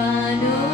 মানো